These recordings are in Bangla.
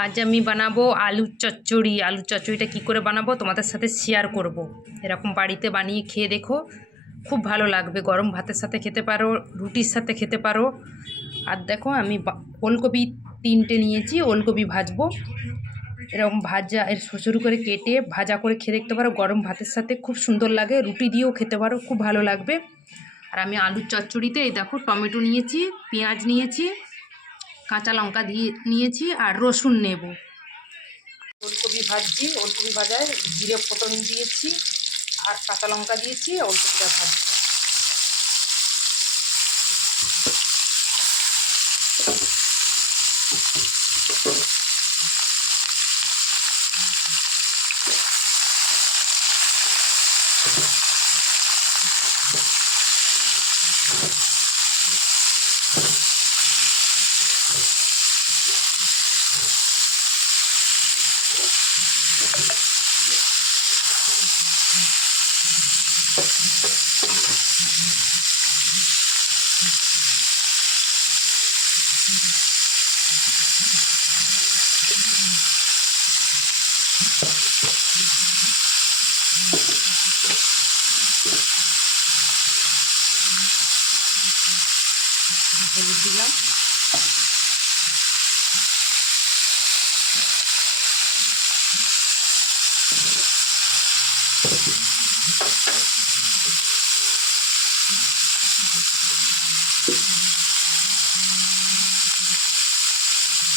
আজ আমি বানাবো আলুর চচ্চড়ি। আলুর চচ্চড়িটা কী করে বানাবো তোমাদের সাথে শেয়ার করব। এরকম বাড়িতে বানিয়ে খেয়ে দেখো, খুব ভালো লাগবে। গরম ভাতের সাথে খেতে পারো, রুটির সাথে খেতে পারো। আর দেখো আমি ওলকপি 3টে নিয়েছি, ওলকপি ভাজবো। এরকম ভাজা সরু করে কেটে ভাজা করে খেয়ে দেখতে পারো, গরম ভাতের সাথে খুব সুন্দর লাগে। রুটি দিয়েও খেতে পারো, খুব ভালো লাগবে। আর আমি আলুর চচ্চড়িতে এই দেখো টমেটো নিয়েছি, পেঁয়াজ নিয়েছি, কাঁচা লঙ্কা দিয়ে নিয়েছি আর রসুন নেব। ওলকপি ভাজছি, ওলকপি ভাজায় জিরে ফোড়ন দিয়েছি আর কাঁচা লঙ্কা দিয়েছি, ওলকপিটা ভাজছি। হলুদ দিলাম,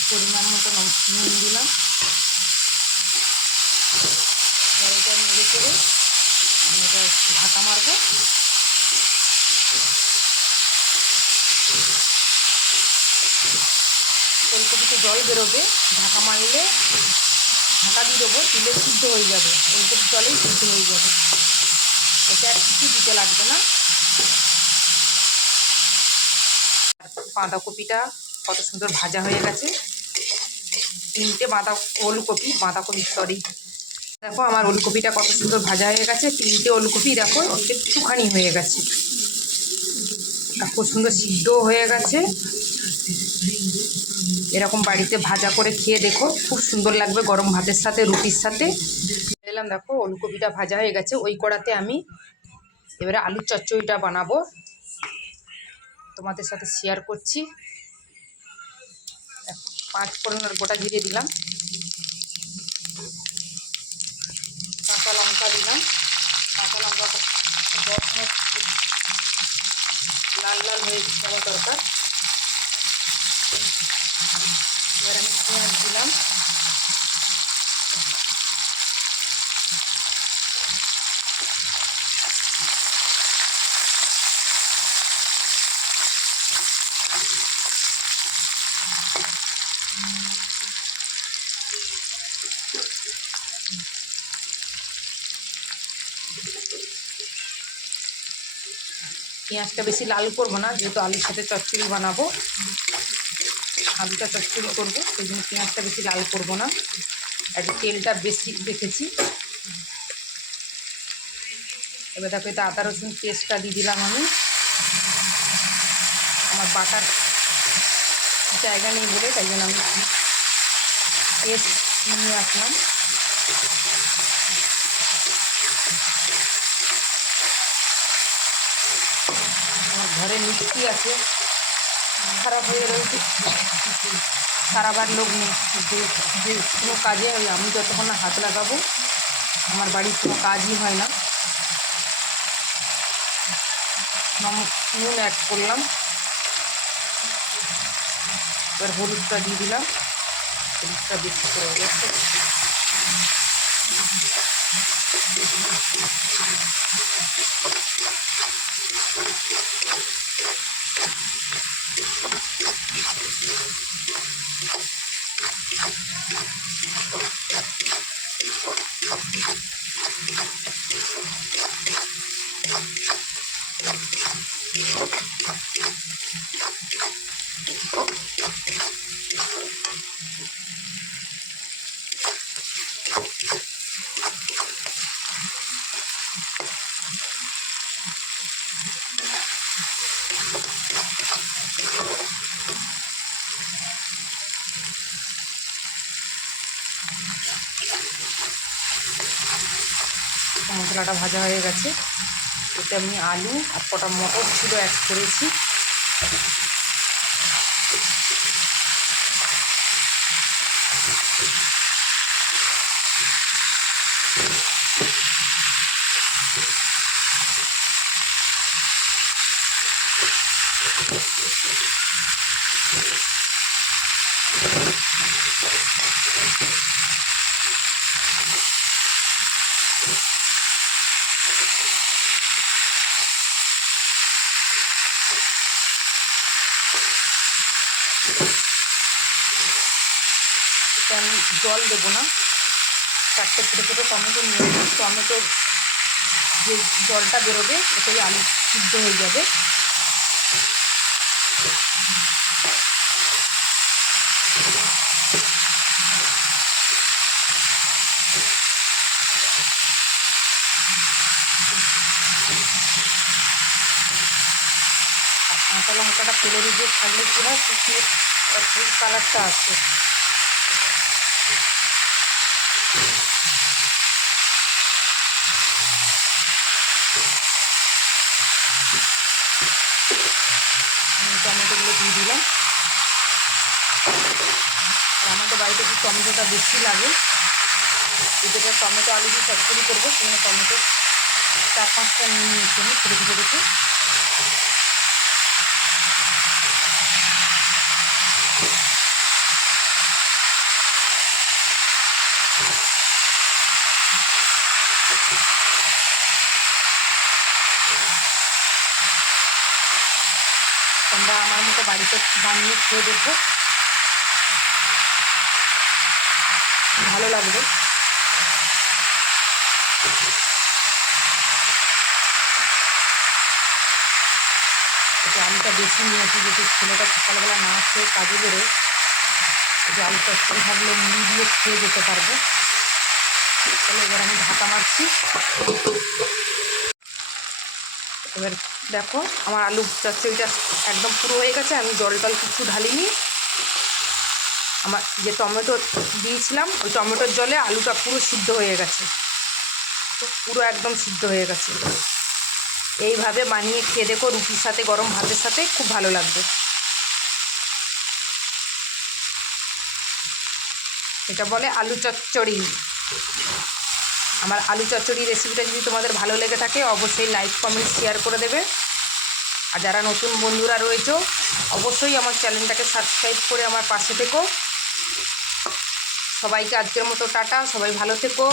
পরিমাণ মতো নুন দিলাম। এবার এটা নেড়ে করে আমি এটা ঢাকা মারবো। ওলকপিতে জল বেরোবে, ঢাকা মারলে ঢাকা দিয়ে দেবো, দিলে সিদ্ধ হয়ে যাবে। ওলকপি জলেই সিদ্ধ হয়ে যাবে, এটা আর কিছু দিতে লাগবে না। বাঁধাকপিটা কত সুন্দর ভাজা হয়ে গেছে। 3টে বাঁধাকপি সরি, দেখো আমার ওলকপিটা কত সুন্দর ভাজা হয়ে গেছে। 3টে ওলকপি দেখো একটুখানি হয়ে গেছে, খুব সুন্দর সিদ্ধ হয়ে গেছে। এরকম বাড়িতে ভাজা করে খেয়ে দেখো, খুব সুন্দর লাগবে গরম ভাতের সাথে, রুটির সাথে। এলাম দেখো ওলকপিটা ভাজা হয়ে গেছে। ওই কড়াতে আমি এবারে আলুর চচ্চড়িটা বানাবো, তোমাদের সাথে শেয়ার করছি। দেখো 5 ফোড়নের গোটা জিরে দিলাম, কাঁচা লঙ্কা দিলাম। কাঁচা লঙ্কা 10 মিনিট লাল লাল হয়ে যাওয়া দরকার। এবার আমি পেঁয়াজ দিলাম, পেঁয়াজটা বেশি লাল করবো না, যেহেতু আলুর সাথে চচ্চড়ি বানাবো, আলুটা চচ্চড়ি করবো, সেই জন্য পেঁয়াজটা বেশি লাল করবো না। আর তেলটা বেশি রেখেছি। এবার দেখো এটা আদা রসুন পেস্টটা দিয়ে দিলাম আমি। আমার বাটার জায়গা নেই বলে তাই জন্য আমি পেস্ট নিয়ে আসলাম। আমার ঘরে মিক্সি আছে, খারাপ হয়ে রয়েছে, সারাবার লোক নেই। যে কোনো কাজে আমি যতক্ষণ না হাত লাগাবো আমার বাড়ির কোনো কাজই হয় না। নুন অ্যাড করলাম, এবার হলুদটা দিয়ে দিলাম। হলুদটা বেশি করে গেছে। মশলাটা ভাজা হয়ে গেছে। এতে আমি আলু আর কটা মটর ছিল অ্যাড করেছি। এটা আমি জল দেবো না, 4টে ছোটো ছোটো টমেটো নিয়ে টমেটোর যে জলটা বেরোবে এটাই আলু সিদ্ধ হয়ে যাবে। আর কাঁচা লঙ্কাটা তেলের উপরে থাকলে কি হয়, শুকনো কালারটা আসে। আমি টমেটোগুলো দিয়ে দিলাম। আর আমাদের বাড়িতে একটু টমেটোটা বেশি লাগে, যেটা টমেটো আলু দিয়ে চচ্চড়ি করবো সেখানে টমেটো 4-5টা নিয়ে নিয়েছি আমি ছোটো ছোটো দেখে। তোমরা আমার মতো বাড়িতে বানিয়ে খেয়ে দেখো, ভালো লাগবে। একটু আলুটা বেশি নিয়েছি, যেহেতু ছেলেটা সকালবেলা না খেয়ে কাজে বেরোয়, একটু আলু চচ্চড়ি থাকলে মুড়ি দিয়ে খেয়ে যেতে পারবো। তাহলে এবার আমি ঢাকা মারছি। এবার দেখো আমার আলু চচ্চড়িটা একদম পুরো হয়ে গেছে। আমি জল টল কিছু ঢালিনি। আমার যে টমেটো দিয়েছিলাম ওই টমেটোর জলে আলুটা পুরো সিদ্ধ হয়ে গেছে, পুরো একদম সিদ্ধ হয়ে গেছে। এইভাবে বানিয়ে খেয়ে দেখো, রুটির সাথে গরম ভাতের সাথে খুব ভালো লাগবে। এটা বলে আলু চচ্চড়ি। আমার আলু চচ্চড়ি রেসিপিটা যদি তোমাদের ভালো লেগে থাকে অবশ্যই লাইক কমেন্ট শেয়ার করে দেবে। আর যারা নতুন বন্ধুরা রয়েছে অবশ্যই আমার চ্যানেলটাকে সাবস্ক্রাইব করে আমার পাশে থেকো। সবাইকে আজকের মতো টাটা, সবাই ভালো থেকো।